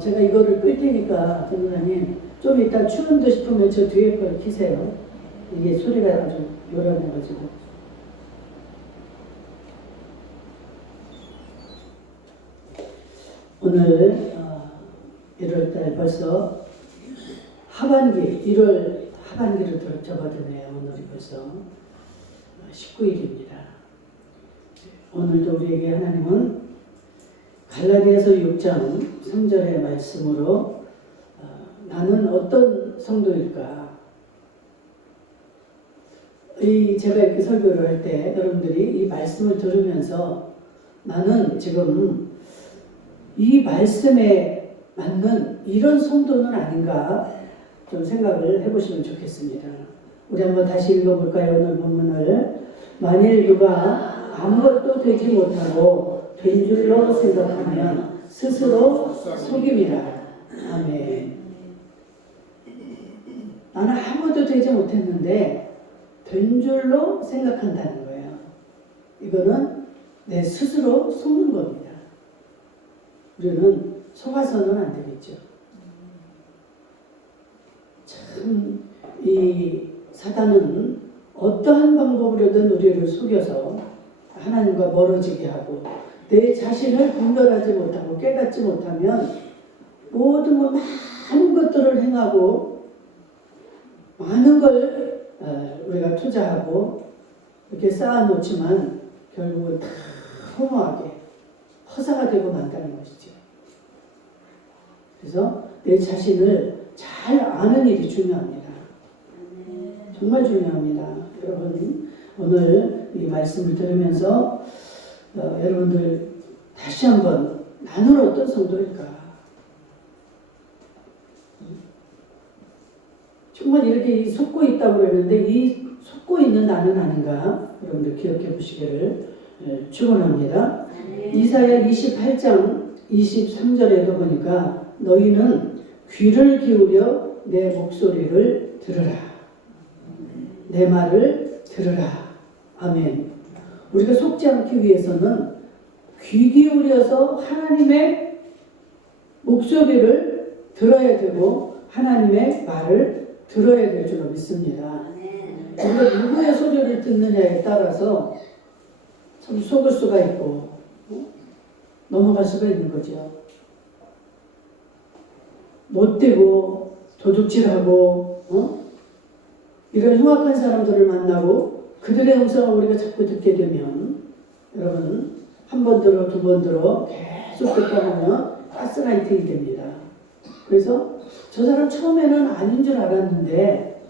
제가 이거를 끌 테니까 전도사님 좀 이따 추운 듯 싶으면 저 뒤에 걸 키세요. 이게 소리가 아주 요란해가지고. 오늘 1월달 벌써 하반기, 1월 하반기를 접어드네요. 오늘이 벌써 19일입니다. 오늘도 우리에게 하나님은 갈라디아서 6장 3절의 말씀으로 나는 어떤 성도일까? 제가 이렇게 설교를 할 때 여러분들이 이 말씀을 들으면서 나는 지금 이 말씀에 맞는 이런 성도는 아닌가 좀 생각을 해보시면 좋겠습니다. 우리 한번 다시 읽어볼까요? 오늘 본문을. 만일 누가 아무것도 되지 못하고 된 줄로 생각하면 스스로 속임이라. 아멘. 나는 아무것도 되지 못했는데 된 줄로 생각한다는 거예요. 이거는 내 스스로 속는 겁니다. 우리는 속아서는 안 되겠죠. 참, 이 사단은 어떠한 방법으로든 우리를 속여서 하나님과 멀어지게 하고 내 자신을 분별하지 못하고 깨닫지 못하면 모든 많은 것들을 행하고 많은 걸 우리가 투자하고 이렇게 쌓아놓지만 결국은 다 허무하게 허사가 되고 만다는 것이죠. 그래서 내 자신을 잘 아는 일이 중요합니다. 정말 중요합니다. 여러분 오늘 이 말씀을 들으면서 여러분들 다시 한번 나는 어떤 성도일까? 정말 이렇게 속고 있다고 그러는데 이 속고 있는 나는 아닌가? 여러분들 기억해 보시기를 축원합니다. 이사야 28장 23절에도 보니까 너희는 귀를 기울여 내 목소리를 들으라. 내 말을 들으라. 아멘. 우리가 속지 않기 위해서는 귀 기울여서 하나님의 목소리를 들어야 되고 하나님의 말을 들어야 될 줄로 믿습니다. 우리가 누구의 소리를 듣느냐에 따라서 참 속을 수가 있고 넘어갈 수가 있는 거죠. 못되고 도둑질하고 이런 흉악한 사람들을 만나고 그들의 음성을 우리가 자꾸 듣게 되면 여러분 한 번 들어 두 번 들어 계속 듣다 보면 가스라이팅이 됩니다. 그래서 저 사람 처음에는 아닌 줄 알았는데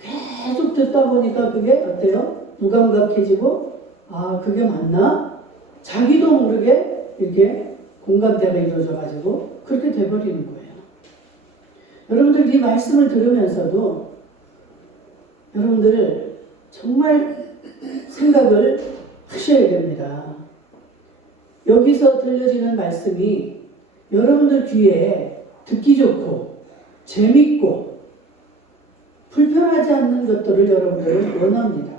계속 듣다 보니까 그게 어때요? 무감각해지고 아 그게 맞나? 자기도 모르게 이렇게 공감대가 이루어져 가지고 그렇게 돼버리는 거예요. 여러분들 이 말씀을 들으면서도 여러분들 정말 생각을 하셔야 됩니다. 여기서 들려지는 말씀이 여러분들 귀에 듣기 좋고 재밌고 불편하지 않는 것들을 여러분들은 원합니다.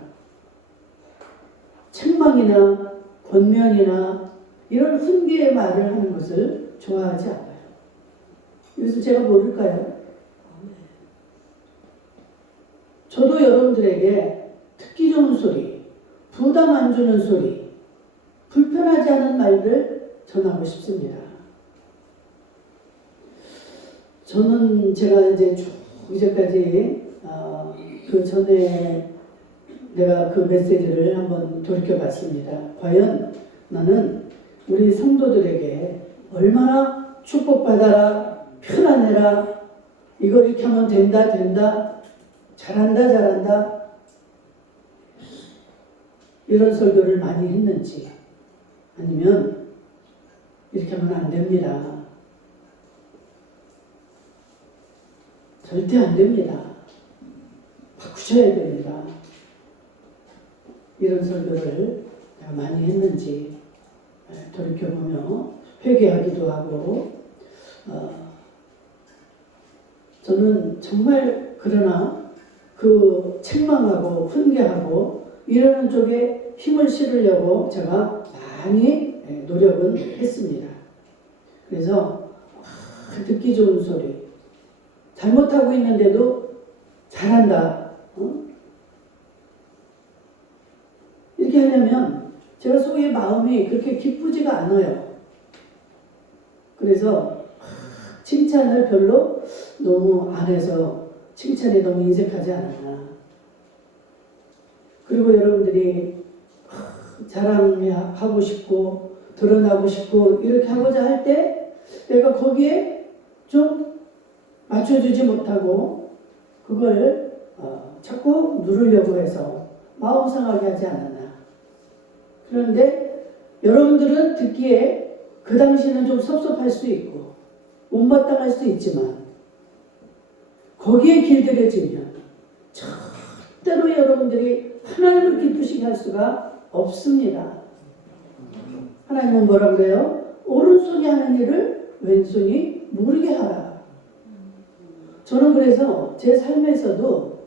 책망이나 권면이나 이런 훈계의 말을 하는 것을 좋아하지 않아요. 그래서 제가 모를까요? 저도 여러분들에게 듣기 좋은 소리, 부담 안 주는 소리, 불편하지 않은 말을 전하고 싶습니다. 저는 제가 이제 쭉 이제까지 그 전에 내가 그 메시지를 한번 돌이켜봤습니다. 과연 나는 우리 성도들에게 얼마나 축복받아라, 편안해라, 이걸 이렇게 하면 된다, 잘한다 이런 설교를 많이 했는지 아니면 이렇게 하면 안 됩니다. 절대 안 됩니다. 바꾸셔야 됩니다. 이런 설교를 내가 많이 했는지 돌이켜보며 회개하기도 하고 저는 정말 그러나 그 책망하고 훈계하고 이러는 쪽에 힘을 실으려고 제가 많이 노력은 했습니다. 그래서 듣기 좋은 소리. 잘못하고 있는데도 잘한다. 이렇게 하려면 제가 속의 마음이 그렇게 기쁘지가 않아요. 그래서 칭찬을 별로 너무 안 해서 칭찬에 너무 인색하지 않았나. 그리고 여러분들이 자랑하고 싶고 드러나고 싶고 이렇게 하고자 할 때 내가 거기에 좀 맞춰주지 못하고 그걸 자꾸 누르려고 해서 마음 상하게 하지 않았나. 그런데 여러분들은 듣기에 그 당시는 좀 섭섭할 수 있고 못마땅할 수 있지만 거기에 길들여지면 절대로 여러분들이 하나님을 기쁘시게 할 수가 없습니다. 하나님은 뭐라고 그래요? 오른손이 하는 일을 왼손이 모르게 하라. 저는 그래서 제 삶에서도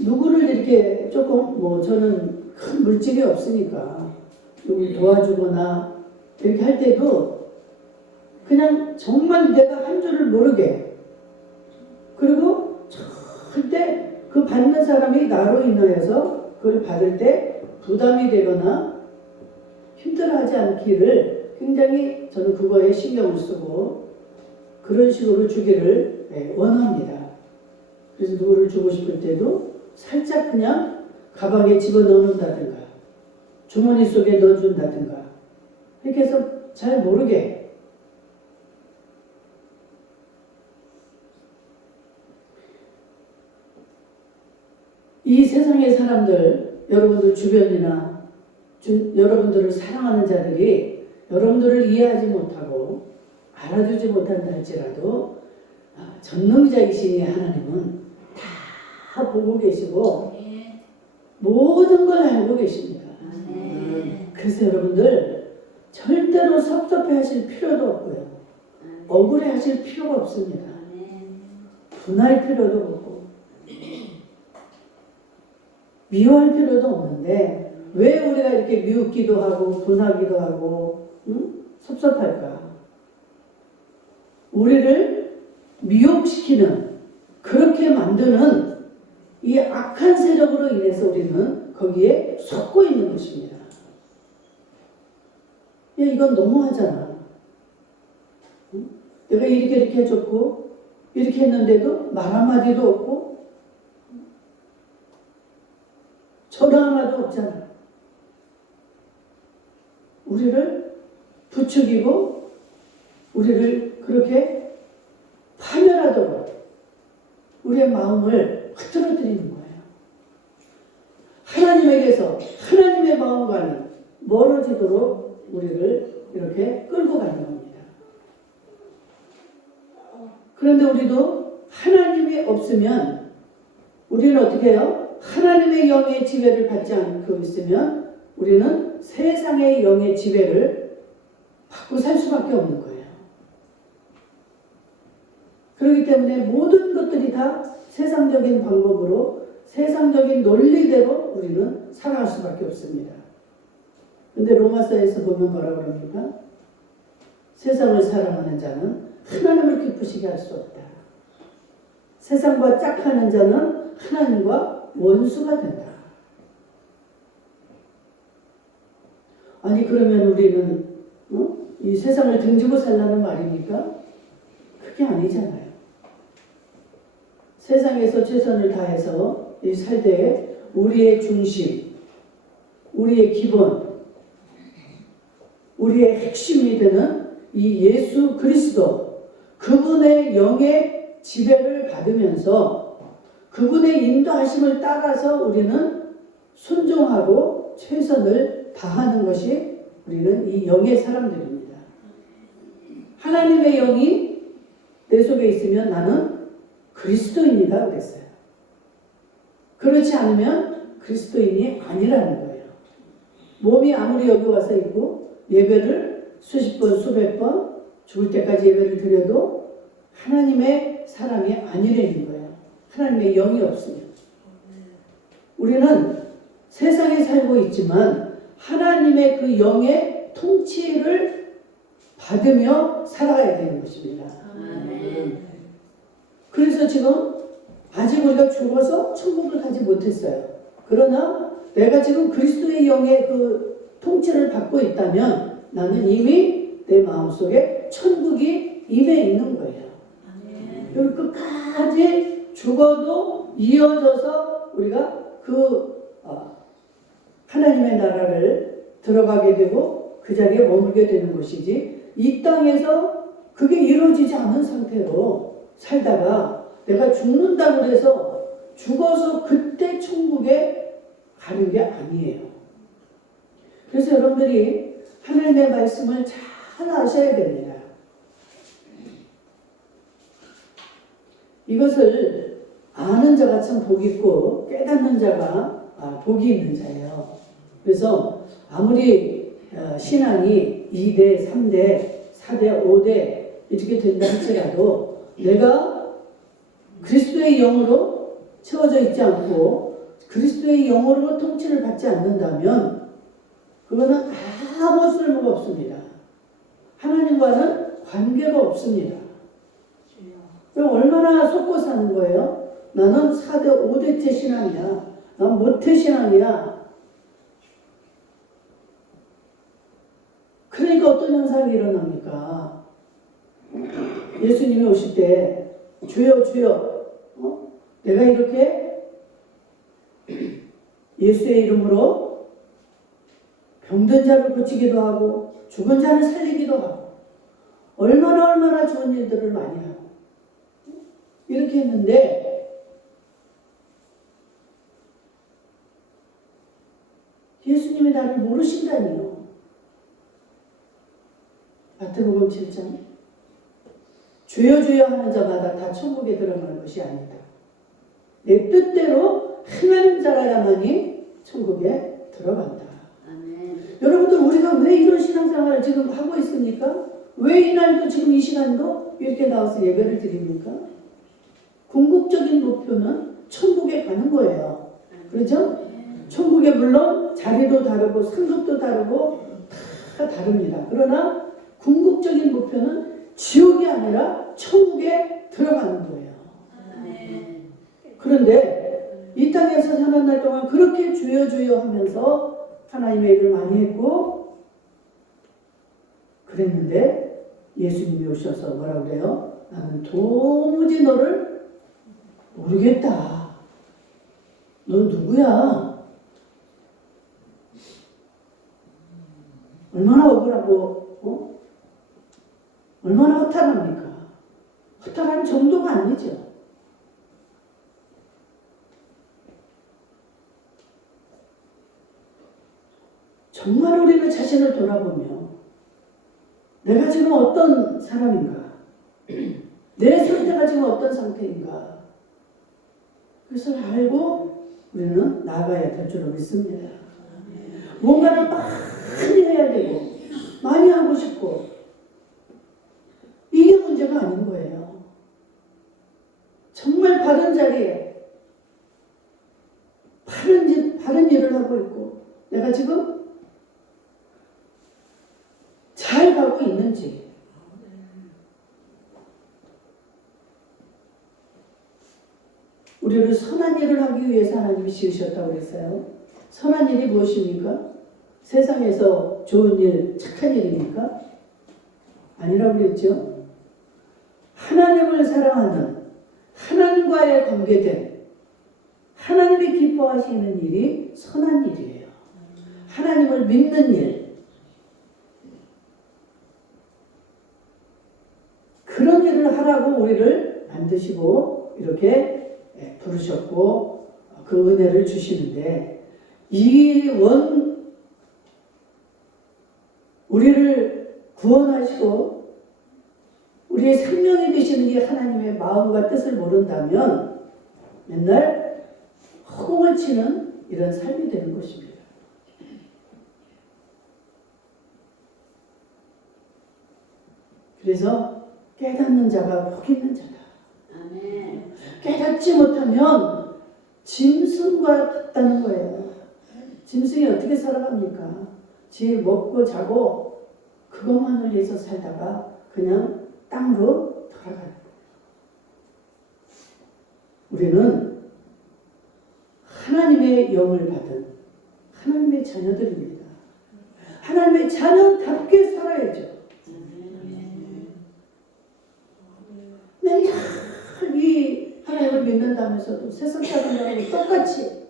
누구를 이렇게 조금 저는 큰 물질이 없으니까 누굴 도와주거나 이렇게 할 때도 그냥 정말 내가 한 줄을 모르게 그리고 절대 그 받는 사람이 나로 인하여서 그걸 받을 때 부담이 되거나 힘들어하지 않기를 굉장히 저는 그거에 신경을 쓰고 그런 식으로 주기를 원합니다. 그래서 누구를 주고 싶을 때도 살짝 그냥 가방에 집어넣는다든가 주머니 속에 넣어준다든가 이렇게 해서 잘 모르게 이 세상의 사람들 여러분들 주변이나 여러분들을 사랑하는 자들이 여러분들을 이해하지 못하고 알아주지 못한다 할지라도 전능자이신 하나님은 다 보고 계시고 모든 걸 알고 계십니다. 그래서 여러분들 절대로 섭섭해 하실 필요도 없고요. 억울해 하실 필요가 없습니다. 분할 필요도 없고 미워할 필요도 없는데 왜 우리가 이렇게 미웃기도 하고 분하기도 하고 섭섭할까? 우리를 미혹시키는 그렇게 만드는 이 악한 세력으로 인해서 우리는 거기에 속고 있는 것입니다. 야, 이건 너무하잖아. 내가 이렇게 해줬고 이렇게 했는데도 말 한마디도 없고 전화 하나도 없잖아. 우리를 부추기고 우리를 그렇게 파멸하도록 우리의 마음을 흐트러뜨리는 거예요. 하나님에게서 하나님의 마음과는 멀어지도록 우리를 이렇게 끌고 가는 겁니다. 그런데 우리도 하나님이 없으면 우리는 어떻게 해요? 하나님의 영의 지배를 받지 않고 있으면 우리는 세상의 영의 지배를 받고 살 수밖에 없는 거예요. 그렇기 때문에 모든 것들이 다 세상적인 방법으로 세상적인 논리대로 우리는 살아갈 수밖에 없습니다. 근데 로마서에서 보면 뭐라고 그럽니까? 세상을 사랑하는 자는 하나님을 기쁘시게 할 수 없다. 세상과 짝하는 자는 하나님과 원수가 된다. 아니 그러면 우리는 이 세상을 등지고 살라는 말입니까? 그게 아니잖아요. 세상에서 최선을 다해서 살 때 우리의 중심, 우리의 기본, 우리의 핵심이 되는 이 예수 그리스도 그분의 영의 지배를 받으면서 그분의 인도하심을 따라서 우리는 순종하고 최선을 다하는 것이 우리는 이 영의 사람들입니다. 하나님의 영이 내 속에 있으면 나는 그리스도인이다 그랬어요. 그렇지 않으면 그리스도인이 아니라는 거예요. 몸이 아무리 여기 와서 있고 예배를 수십 번 수백 번 죽을 때까지 예배를 드려도 하나님의 사람이 아니라는 거예요. 하나님의 영이 없으면. 우리는 세상에 살고 있지만 하나님의 그 영의 통치를 받으며 살아가야 되는 것입니다. 그래서 지금 아직 우리가 죽어서 천국을 가지 못했어요. 그러나 내가 지금 그리스도의 영의 그 통치를 받고 있다면 나는 이미 내 마음속에 천국이 임해 있는 거예요. 그리고 끝까지 죽어도 이어져서 우리가 그 하나님의 나라를 들어가게 되고 그 자리에 머물게 되는 것이지, 이 땅에서 그게 이루어지지 않은 상태로 살다가 내가 죽는다고 해서 죽어서 그때 천국에 가는 게 아니에요. 그래서 여러분들이 하나님의 말씀을 잘 아셔야 됩니다. 이것을 아는 자가 참 복이 있고 깨닫는 자가 복이 있는 자예요. 그래서 아무리 신앙이 2대, 3대, 4대, 5대 이렇게 된다 할지라도 내가 그리스도의 영으로 채워져 있지 않고 그리스도의 영으로 통치를 받지 않는다면 그거는 아무 쓸모가 없습니다. 하나님과는 관계가 없습니다. 그럼 얼마나 속고 사는 거예요? 나는 4대, 5대째 신앙이야. 난 모태신앙이야. 그러니까 어떤 현상이 일어납니까? 예수님이 오실 때 주여 주여 내가 이렇게 예수의 이름으로 병든 자를 고치기도 하고 죽은 자를 살리기도 하고 얼마나 좋은 일들을 많이 하고 이렇게 했는데 예수님이 나를 모르신다니요. 마태복음 7장 주여 주여 하는 자마다 다 천국에 들어가는 것이 아니다. 내 뜻대로 행하는 자라야만이 천국에 들어간다. 아멘. 여러분들 우리가 왜 이런 신앙생활을 지금 하고 있습니까? 왜 이날도 지금 이 시간도 이렇게 나와서 예배를 드립니까? 궁극적인 목표는 천국에 가는 거예요. 그렇죠? 천국에 물론 자리도 다르고 상급도 다르고 다 다릅니다. 그러나 궁극적인 목표는 지옥이 아니라 천국에 들어가는 거예요. 그런데 이 땅에서 사는 날 동안 그렇게 주여 주여 하면서 하나님의 일을 많이 했고 그랬는데 예수님이 오셔서 뭐라 그래요? 나는 도무지 너를 모르겠다. 넌 누구야? 얼마나 억울하고 얼마나 허탈합니까? 허탈한 정도가 아니죠. 정말 우리는 자신을 돌아보며 내가 지금 어떤 사람인가? 내 상태가 지금 어떤 상태인가? 그것을 알고 우리는 나아가야 될 줄로 믿습니다. 뭔가를 많이 해야 되고 많이 하고 싶고 이게 문제가 아닌 거예요. 정말 바른 자리에 바른 일을 하고 있고 내가 지금 잘 가고 있는지 우리를 선한 일을 하기 위해서 하나님이 지으셨다고 그랬어요. 선한 일이 무엇입니까? 세상에서 좋은 일, 착한 일입니까? 아니라고 그랬죠. 하나님을 사랑하는 하나님과의 관계된 하나님이 기뻐하시는 일이 선한 일이에요. 하나님을 믿는 일. 그런 일을 하라고 우리를 만드시고 이렇게 부르셨고 그 은혜를 주시는데 우리를 구원하시고 우리의 생명이 되시는 게 하나님의 마음과 뜻을 모른다면 맨날 허공을 치는 이런 삶이 되는 것입니다. 그래서 깨닫는 자가 복 있는 자다. 아멘. 깨닫지 못하면 짐승과 같다는 거예요. 짐승이 어떻게 살아갑니까? 지 먹고 자고 그것만을 위해서 살다가 그냥 땅으로 돌아가는 거예요. 우리는 하나님의 영을 받은 하나님의 자녀들입니다. 하나님의 자녀답게 살아야죠. 맨날 이 하나님을 믿는다면서도 세상 사람들하고 똑같이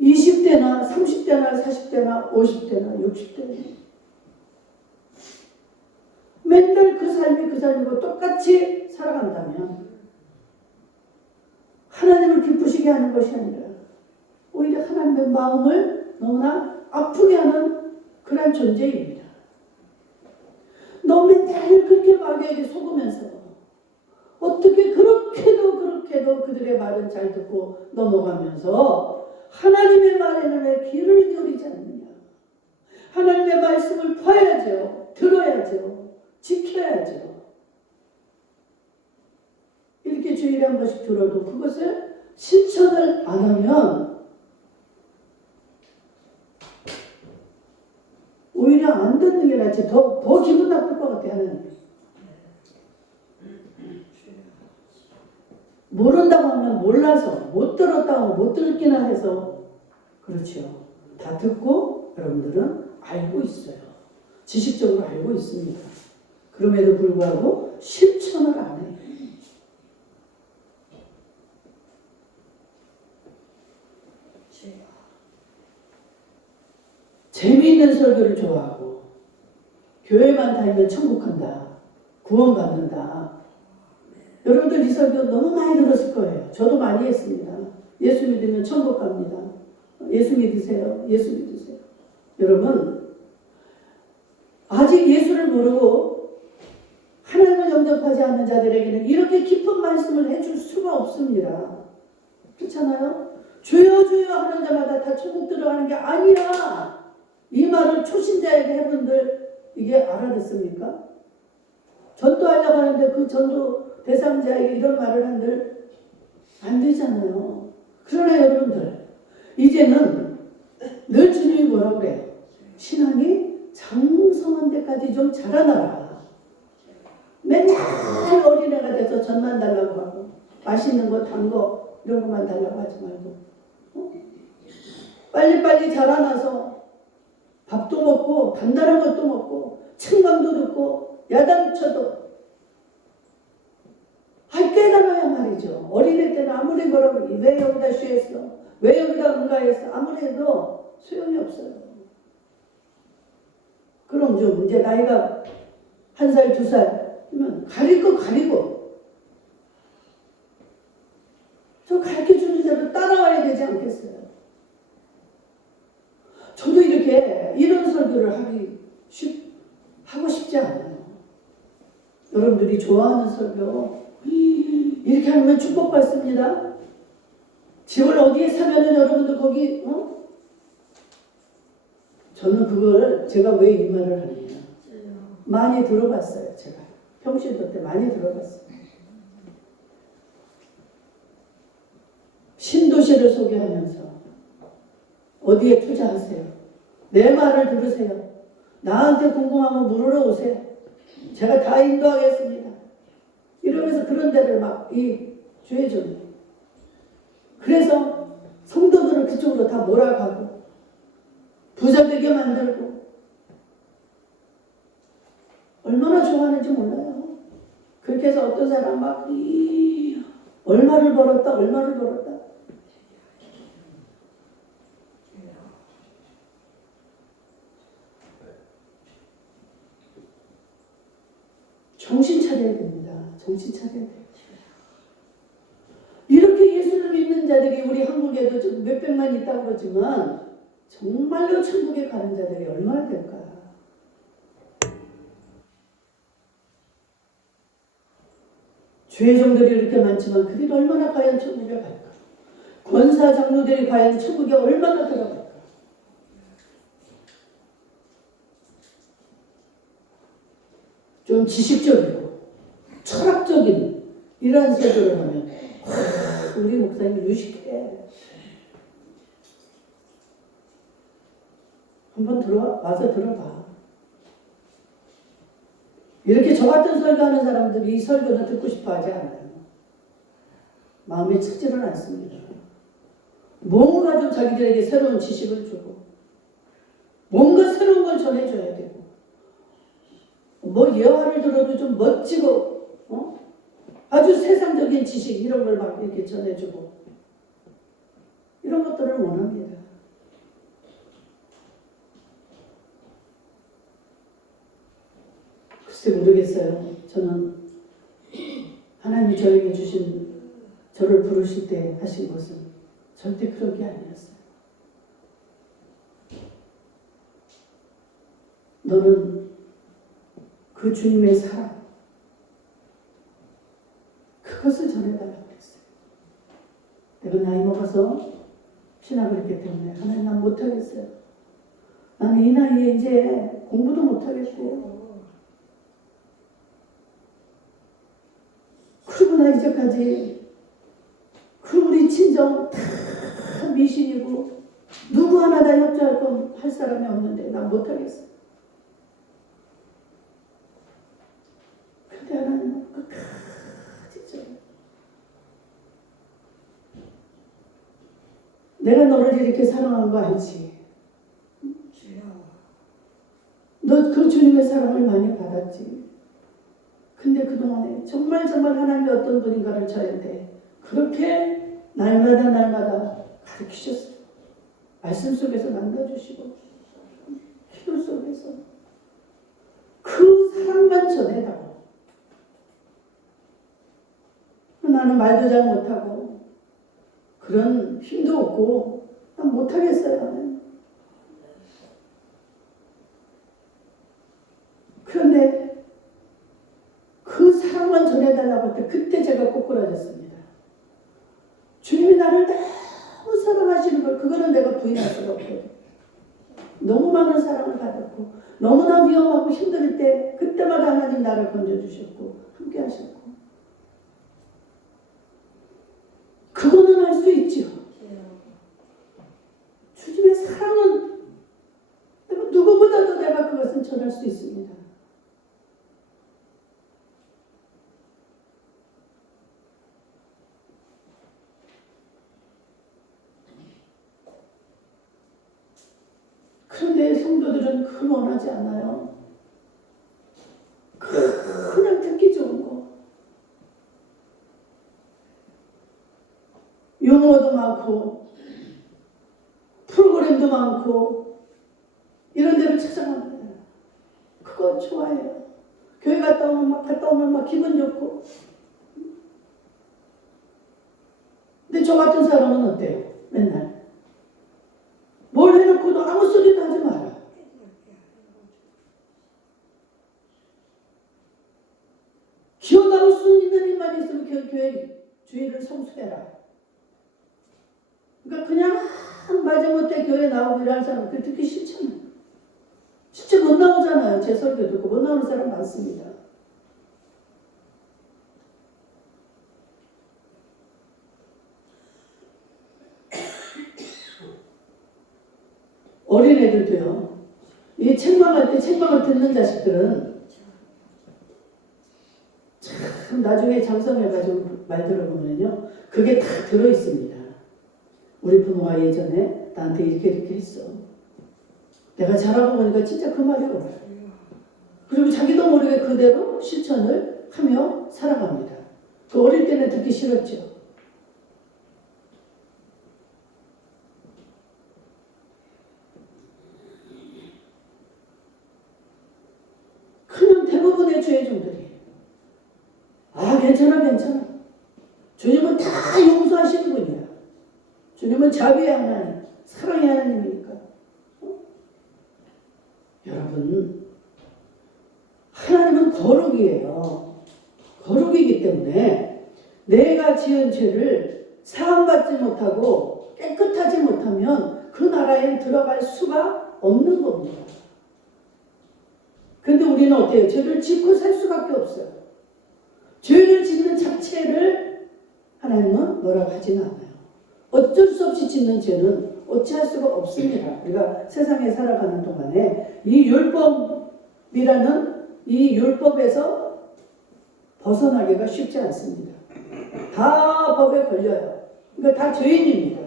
20대나 30대나 40대나 50대나 60대나 맨날 그 삶이 그 삶이고 똑같이 살아간다면 하나님을 기쁘시게 하는 것이 아니라 오히려 하나님의 마음을 너무나 아프게 하는 그런 존재입니다. 너 맨날 그렇게 마귀에게 속으면서 어떻게 그렇게도 그들의 말은 잘 듣고 넘어가면서 하나님의 말에는 왜 귀를 기울이지 않느냐. 하나님의 말씀을 봐야죠. 들어야죠. 지켜야죠. 이렇게 주일에 한 번씩 들어도 그것을 실천을 안 하면 오히려 안 듣는 게 낫지. 더 기분 나쁠 것 같아, 하나님. 모른다고 하면 몰라서, 못 들었다고 못 들었기나 해서 그렇죠. 다 듣고 여러분들은 알고 있어요. 지식적으로 알고 있습니다. 그럼에도 불구하고 실천을 안 해요. 재미있는 설교를 좋아하고 교회만 다니면 천국 간다. 구원받는다. 여러분들 이 설교 너무 많이 들었을 거예요. 저도 많이 했습니다. 예수 믿으면 천국 갑니다. 예수 믿으세요. 예수 믿으세요. 여러분 아직 예수를 모르고 하나님을 영접하지 않는 자들에게는 이렇게 깊은 말씀을 해줄 수가 없습니다. 그렇잖아요? 주여 주여 하는 자마다 다 천국 들어가는 게 아니야. 이 말을 초신자에게 해본들 이게 알아듣습니까? 전도하려고 하는데 그 전도 대상자에게 이런 말을 한들 안 되잖아요. 그러나 여러분들 이제는 늘 주님이 뭐라고 그래요? 신앙이 장성한 데까지 좀 자라나라. 맨날 어린애가 돼서 전만 달라고 하고 맛있는 거, 단 거 이런 것만 달라고 하지 말고 빨리빨리 자라나서 밥도 먹고 단단한 것도 먹고 책망도 듣고 야단쳐도 깨달아야 말이죠. 어린애 때는 아무리 뭐라고 왜 여기다 쉬했어? 왜 여기다 응가했어? 아무리 해도 소용이 없어요. 그럼 좀 이제 나이가 1살, 2살이면 가릴 거 가리고 저 가르쳐주는 대로 따라와야 되지 않겠어요? 저도 이렇게 이런 설교를 하고 싶지 않아요. 여러분들이 좋아하는 설교 이렇게 하면 축복받습니다. 집을 어디에 사면은 여러분들 거기 저는 그걸 제가 왜 이 말을 하느냐 많이 들어봤어요. 제가 평신도 때 많이 들어봤어요. 신도시를 소개하면서 어디에 투자하세요? 내 말을 들으세요. 나한테 궁금하면 물으러 오세요. 제가 다 인도하겠습니다. 이러면서 그런 데를 막 주해줘요. 그래서 성도들을 그쪽으로 다 몰아가고 부자 되게 만들고 얼마나 좋아하는지 몰라요. 그렇게 해서 어떤 사람 막 얼마를 벌었다. 정신 차려야 됩니다. 정신 차려야 돼요. 이렇게 예수를 믿는 자들이 우리 한국에도 좀 몇백만 있다고 그러지만 정말로 천국에 가는 자들이 얼마나 될까? 죄종들이 이렇게 많지만 그들이 얼마나 과연 천국에 갈까? 권사 장로들이 과연 천국에 얼마나 들어갈까? 좀 지식적이고 철학적인 이러한 설교를 하면 우리 목사님 유식해. 한번 와서 들어봐. 이렇게 저 같은 설교하는 사람들이 이 설교는 듣고 싶어 하지 않아요. 마음에 차지를 않습니다. 뭔가 좀 자기들에게 새로운 지식을 주고 뭔가 새로운 걸 전해줘야 되고 뭐 예화를 들어도 좀 멋지고 아주 세상적인 지식 이런 걸 막 이렇게 전해주고 이런 것들을 원합니다. 글쎄 모르겠어요. 저는 하나님이 저에게 주신 저를 부르실 때 하신 것은 절대 그런 게 아니었어요. 너는 그 주님의 사랑 그것을 전해달라고 했어요. 내가 나이 먹어서 신학을 했기 때문에 하나님 난 못하겠어요. 나는 이 나이에 이제 공부도 못하겠고 그리고 나 이제까지 그 우리 친정 다 미신이고 누구 하나 다 협조할 사람이 없는데 난 못하겠어요. 근데 하나님은 끝까지 저 내가 너를 이렇게 사랑한 거 알지? 너 그 주님의 사랑을 많이 받았지. 근데 그동안에 정말 하나님의 어떤 분인가를 저한테 그렇게 날마다 가르치셨어요. 말씀 속에서 만나주시고 기도 속에서 그 사랑만 전해다고. 나는 말도 잘 못하고 그런 힘도 없고 난 못하겠어요. 그런데 그 사랑만 전해달라고 할 때 그때 제가 꼬꾸라졌습니다. 주님이 나를 너무 사랑하시는 걸 그거는 내가 부인할 수가 없거든. 너무 많은 사랑을 받았고 너무나 위험하고 힘들 때 그때마다 하나님 나를 건져주셨고 함께 하셨고 그거는 할 수 있죠. 주님의 사랑은 누구보다도 내가 그것은 전할 수 있습니다. 그런데 성도들은 그걸 원하지 않아요. 그냥 듣기 좋은 거. 용어도 많고 프로그램도 많고 이런 데를 찾아갑니다. 그거 좋아해요. 교회 갔다 오면 막 기분 좋고. 근데 저 같은 사람은 어때요? 맨날 뭘 해놓고도 아무 소리도 하지 마라. 기어나올 수 있는 일만 있으면 교회 주일을 성수해라. 그러니까 그냥 마지못해 교회 나오고 일하는 사람 그 듣기 싫잖아요. 진짜 못 나오잖아요. 제 설교 듣고 못 나오는 사람 많습니다. 어린애들도요. 이 책망할 때 책망을 듣는 자식들은 참 나중에 장성해가지고 말 들어보면요. 그게 다 들어있습니다. 우리 부모가 예전에 나한테 이렇게 했어. 내가 자라고 보니까 진짜 그 말이 옳아요. 그리고 자기도 모르게 그대로 실천을 하며 살아갑니다. 그 어릴 때는 듣기 싫었죠. 그냥 대부분의 죄종들이 괜찮아. 주님은 다 용서하시는 분이야. 주님은 자비의 하나님, 사랑의 하나님이니까. 여러분, 하나님은 거룩이에요. 거룩이기 때문에 내가 지은 죄를 사함받지 못하고 깨끗하지 못하면 그 나라에 들어갈 수가 없는 겁니다. 그런데 우리는 어때요? 죄를 짓고 살 수밖에 없어요. 죄를 짓는 자체를 하나님은 뭐라고 하지는 않아요. 어쩔 수 없이 짓는 죄는 어찌할 수가 없습니다. 우리가 세상에 살아가는 동안에 이 율법이라는 이 율법에서 벗어나기가 쉽지 않습니다. 다 법에 걸려요. 그러니까 다 죄인입니다.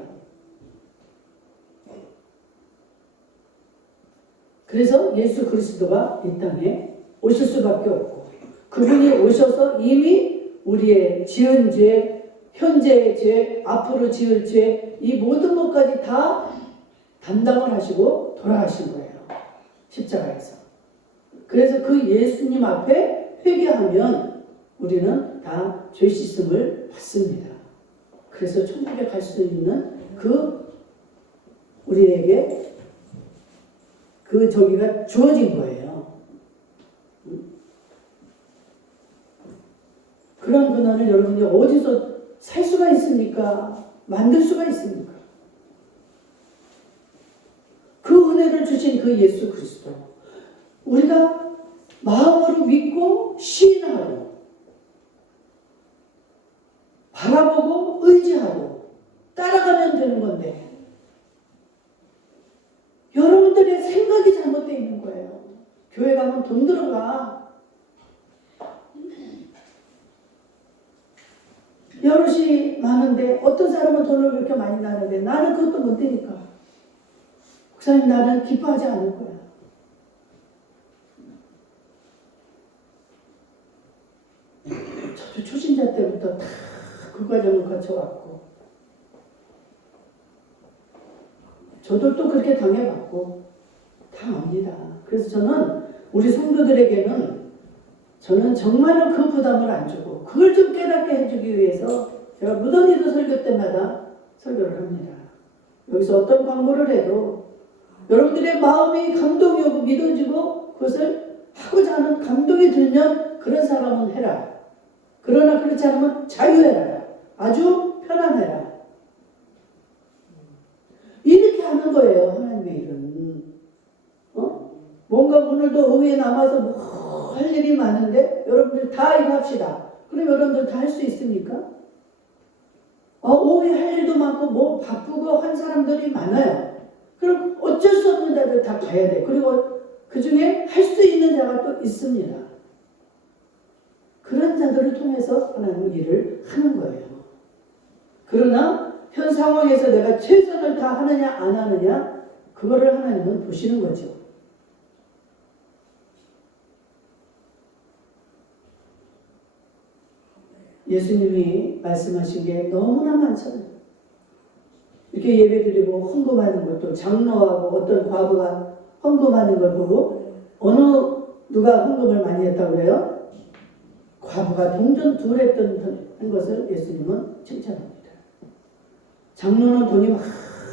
그래서 예수 그리스도가 이 땅에 오실 수밖에 없고, 그분이 오셔서 이미 우리의 지은 죄, 현재의 죄, 앞으로 지을 죄, 이 모든 것까지 다 담당을 하시고 돌아가신 거예요. 십자가에서. 그래서 그 예수님 앞에 회개하면 우리는 다 죄 씻음을 받습니다. 그래서 천국에 갈 수 있는 우리에게 저기가 주어진 거예요. 그런 근원을 여러분이 어디서 살 수가 있습니까? 만들 수가 있습니까? 그 은혜를 주신 그 예수 그리스도, 우리가 마음으로 믿고 시인하고 바라보고 의지하고 따라가면 되는 건데, 여러분들의 생각이 잘못되어 있는 거예요. 교회 가면 돈 들어가. 여럿이 많은데 어떤 사람은 돈을 그렇게 많이 나는데 나는 그것도 못 되니까. 목사님, 나는 기뻐하지 않을 거야. 저도 초신자 때부터 다 그 과정을 거쳐왔고, 저도 또 그렇게 당해봤고 다 압니다. 그래서 저는 우리 성도들에게는 저는 정말로 그 부담을 안 주고 그걸 좀 깨닫게 해주기 위해서 제가 무더기도 설교 때마다 설교를 합니다. 여기서 어떤 광고를 해도 여러분들의 마음이 감동이 오고 믿어지고 그것을 하고자 하는 감동이 들면 그런 사람은 해라. 그러나 그렇지 않으면 자유해라. 아주 편안해라. 이렇게 하는 거예요. 하나님의 일은. 뭔가 오늘도 오후에 남아서 뭐 할 일이 많은데 여러분들 다 이거 합시다. 그럼 여러분들 다 할 수 있습니까? 오후에 할 일도 많고 뭐 바쁘고 한 사람들이 많아요. 그럼 어쩔 수 없는 자들 다 가야 돼. 그리고 그 중에 할 수 있는 자가 또 있습니다. 그런 자들을 통해서 하나님은 일을 하는 거예요. 그러나 현 상황에서 내가 최선을 다하느냐 안 하느냐, 그거를 하나님은 보시는 거죠. 예수님이 말씀하신 게 너무나 많잖아요. 이렇게 예배드리고 헌금하는 것도, 장로하고 어떤 과부가 헌금하는 걸 보고 누가 헌금을 많이 했다고 그래요? 과부가 동전 둘 했던 것을 예수님은 칭찬합니다. 장로는 돈이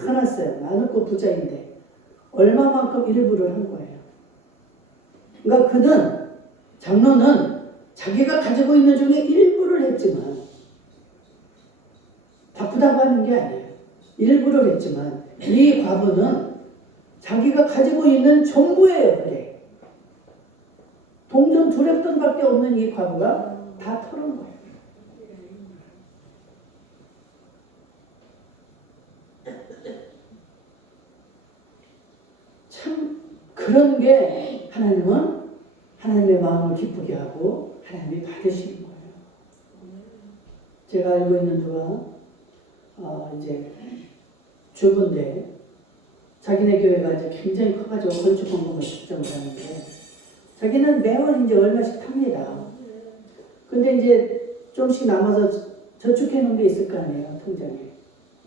많았어요. 많고 부자인데 얼마만큼 일부를 한 거예요. 그러니까 장로는 자기가 가지고 있는 중에 일부를 했지만, 바쁘다고 하는 게 아니에요. 일부를 했지만 이 과부는 자기가 가지고 있는 전부예요. 그래. 동전 2랩돈밖에 없는 이 과부가 다 털은 거예요. 참 그런 게 하나님은 하나님의 마음을 기쁘게 하고 하나님이 받으시는 거예요. 제가 알고 있는 누가 이제 주부인데 자기네 교회가 이제 굉장히 커가지고 건축 공급을 측정을 하는데 자기는 매월 이제 얼마씩 탑니다. 근데 이제 좀씩 남아서 저축해 놓은 게 있을 거 아니에요, 통장에.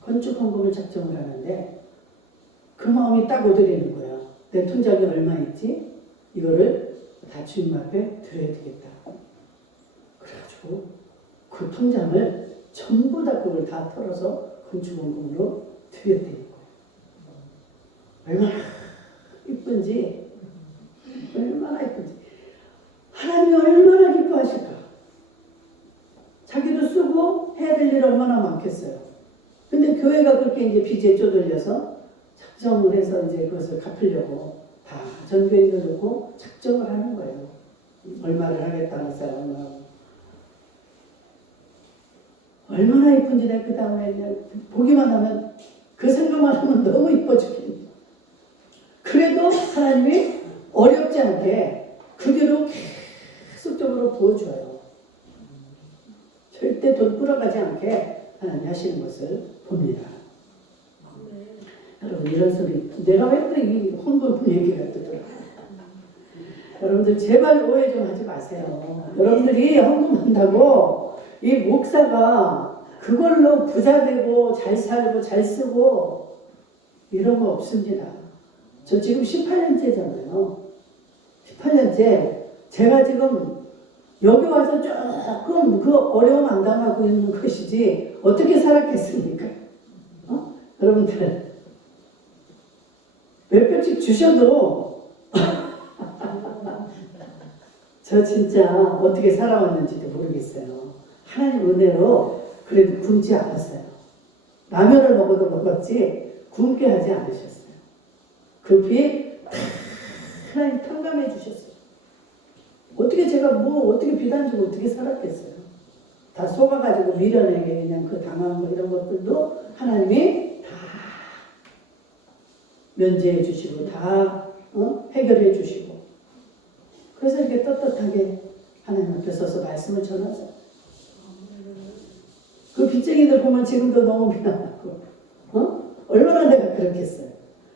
건축 공급을 작정을 하는데 그 마음이 딱 오더라는 거야. 내 통장에 얼마 있지? 이거를 다 주님 앞에 드려야 되겠다. 그래가지고 그 통장을 전부 다 그걸 다 털어서 건축원금으로 드렸다는 거예요. 얼마나 이쁜지, 얼마나 이쁜지. 하나님이 얼마나 기뻐하실까. 자기도 쓰고 해야 될 일 얼마나 많겠어요. 근데 교회가 그렇게 이제 빚에 쪼들려서 작정을 해서 이제 그것을 갚으려고 다 전교인도 놓고 작정을 하는 거예요. 얼마를 하겠다는 사람은. 얼마나 이쁜지 내가 그 다음에 보기만 하면 그 생각만 하면 너무 이뻐 죽겠네. 그래도 하나님이 어렵지 않게 그 뒤로 충만함으로 부어줘요. 절대 돈 끌어가지 않게 하나님 하시는 것을 봅니다. 여러분 이런 소리 내가 왜 또 이 헌금 얘기가 뜨더라. 여러분들 제발 오해 좀 하지 마세요. 여러분들이 헌금한다고 이 목사가 그걸로 부자 되고 잘 살고 잘 쓰고 이런 거 없습니다. 저 지금 18년째잖아요. 18년째 제가 지금 여기 와서 조금 그 어려움 안 당하고 있는 것이지 어떻게 살았겠습니까? 여러분들 몇백씩 주셔도 저 진짜 어떻게 살아왔는지도 모르겠어요. 하나님 은혜로 그래도 굶지 않았어요. 라면을 먹어도 먹었지 굶게 하지 않으셨어요. 그 빚 하나님 탕감해 주셨어요. 어떻게 제가 어떻게 빚 안 주고 어떻게 살았겠어요. 다 속아가지고 미련하게 그냥 그 당한 거 이런 것들도 하나님이 다 면제해 주시고 다 해결해 주시고 그래서 이렇게 떳떳하게 하나님 앞에 서서 말씀을 전하죠. 그 빚쟁이들 보면 지금도 너무 미안하고 얼마나 내가 그렇겠어요.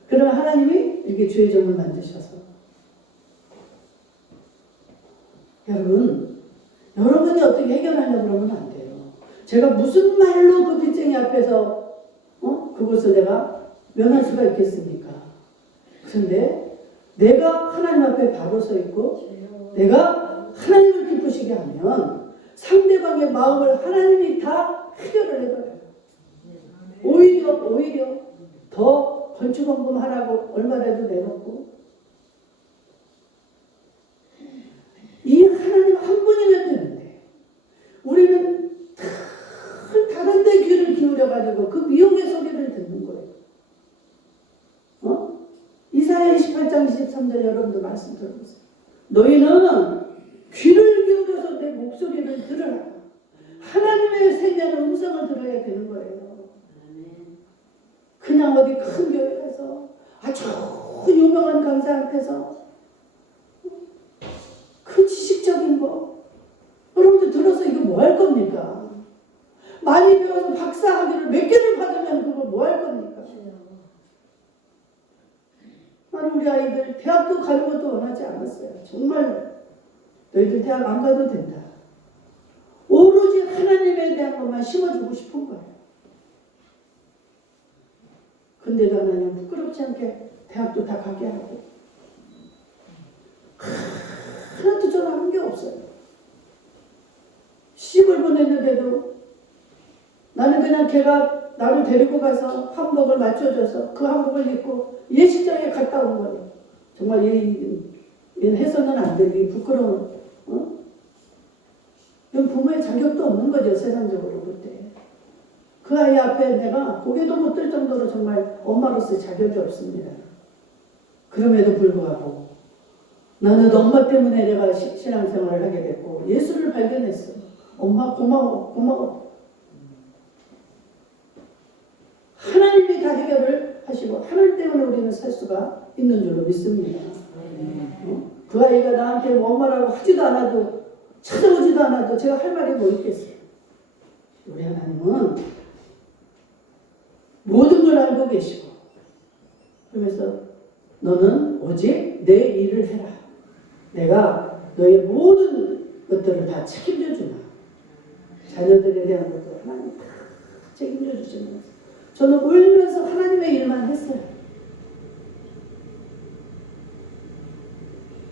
그러나 하나님이 이렇게 주의 종을 만드셔서 여러분이 어떻게 해결하려고 그러면 안 돼요. 제가 무슨 말로 그 빚쟁이 앞에서 그것을 내가 면할 수가 있겠습니까? 그런데 내가 하나님 앞에 바로 서 있고 내가 하나님을 기쁘시게 하면 상대방의 마음을 하나님이 다 해결을 해버려요. 오히려 더 건축원금하라고 얼마라도 내놓고 이 하나님 한 분이면 되는데 우리는 다른 데 귀를 기울여가지고 그 미혹의 소리를 듣는 거예요. 이사야 28장 23절 여러분도 말씀 들어보세요. 너희는 귀를 기울여서 내 목소리를 들으라. 하나님의 생명의 음성을 들어야 되는 거예요. 그냥 어디 큰 교회에서 아주 유명한 강사한테서 그 지식적인 거 여러분들 들어서 이거 뭐 할 겁니까? 많이 배워서 박사학위를 몇 개를 받으면 그거 뭐 할 겁니까? 나는 우리 아이들 대학교 가는 것도 원하지 않았어요. 정말 너희들 대학 안 가도 된다. 오로지 하나님에 대한 것만 심어주고 싶은 거예요. 근데도 하나님 부끄럽지 않게 대학도 다 가게 하고 하나도 저는 한 게 없어요. 시집을 보냈는데도 나는 그냥 걔가 나를 데리고 가서 한복을 맞춰줘서 그 한복을 입고 예식장에 갔다 온 거예요. 정말 얘는 해서는 안 되기 부끄러운 이건 부모의 자격도 없는 거죠. 세상적으로 그때. 그 아이 앞에 내가 고개도 못 들 정도로 정말 엄마로서 자격이 없습니다. 그럼에도 불구하고 나는 엄마 때문에 내가 신앙생활을 하게 됐고 예수를 발견했어. 엄마 고마워. 하나님이 다 해결을 하시고 하나님 때문에 우리는 살 수가 있는 줄로 믿습니다. 그 아이가 나한테 뭐 엄마라고 하지도 않아도 찾아오지도 않아도 제가 할 말이 뭐 있겠어요. 우리 하나님은 모든 걸 알고 계시고 그러면서 너는 오직 내 일을 해라. 내가 너의 모든 것들을 다 책임져 주마. 자녀들에 대한 것도 하나님 다 책임져 주시면서 저는 울면서 하나님의 일만 했어요.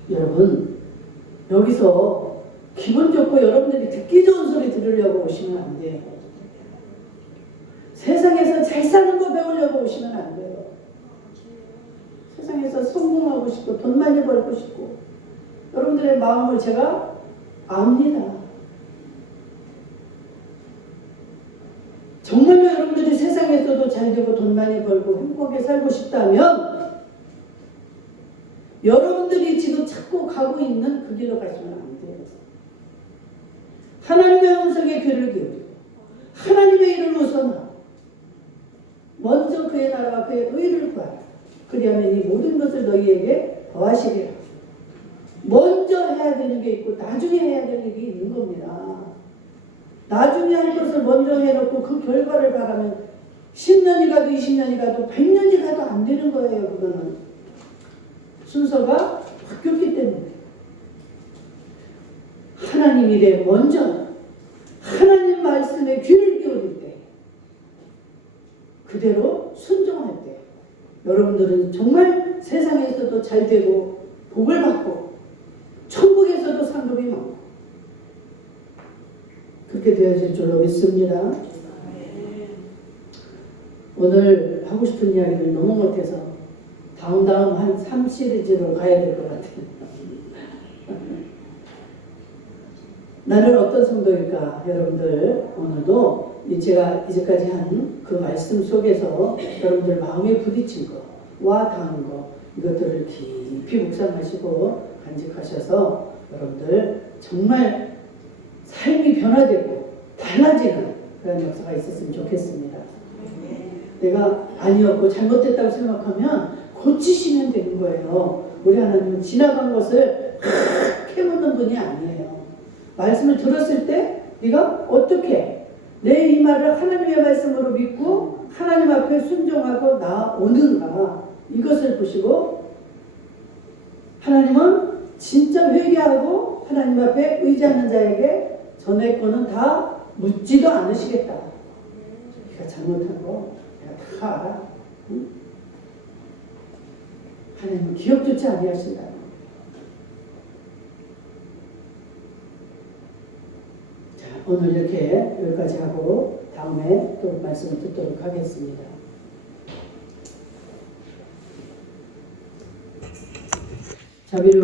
여러분 여기서 기분 좋고 여러분들이 듣기 좋은 소리 들으려고 오시면 안 돼요. 세상에서 잘 사는 거 배우려고 오시면 안 돼요. 세상에서 성공하고 싶고 돈 많이 벌고 싶고 여러분들의 마음을 제가 압니다. 정말로 여러분들이 세상에서도 잘 되고 돈 많이 벌고 행복하게 살고 싶다면 여러분들이 지금 찾고 가고 있는 그 길로 가시면 안 돼요. 하나님의 음성에 귀를 기울이고 하나님의 일을 우선하고 먼저 그의 나라와 그의 의를 구하라. 그리하면 이 모든 것을 너희에게 더하시리라. 먼저 해야 되는 게 있고 나중에 해야 되는 게 있는 겁니다. 나중에 할 것을 먼저 해놓고 그 결과를 바라면 10년이 가도 20년이 가도 100년이 가도 안 되는 거예요. 그거는 순서가 바뀌었기 때문에. 하나님 일에 먼저 하나님 말씀에 귀를 기울일 때, 그대로 순종할 때 여러분들은 정말 세상에서도 잘 되고 복을 받고 천국에서도 상급이 많고 그렇게 되어질 줄로 믿습니다. 오늘 하고 싶은 이야기를 너무 못해서 다음 한 3시리즈로 가야 될 것 같아요. 나는 어떤 성도일까? 여러분들 오늘도 제가 이제까지 한 그 말씀 속에서 여러분들 마음에 부딪힌 거와 닿은 거 이것들을 깊이 묵상하시고 간직하셔서 여러분들 정말 삶이 변화되고 달라지는 그런 역사가 있었으면 좋겠습니다. 내가 아니었고 잘못됐다고 생각하면 고치시면 되는 거예요. 우리 하나님은 지나간 것을 캐묻는 분이 아니에요. 말씀을 들었을 때 네가 어떻게 내 이 말을 하나님의 말씀으로 믿고 하나님 앞에 순종하고 나오는가, 이것을 보시고 하나님은 진짜 회개하고 하나님 앞에 의지하는 자에게 전에 거는 다 묻지도 않으시겠다. 네가 잘못한 거 내가 다 알아. 응? 하나님은 기억조차 아니하신다. 오늘 이렇게 여기까지 하고 다음에 또 말씀을 듣도록 하겠습니다. 자비로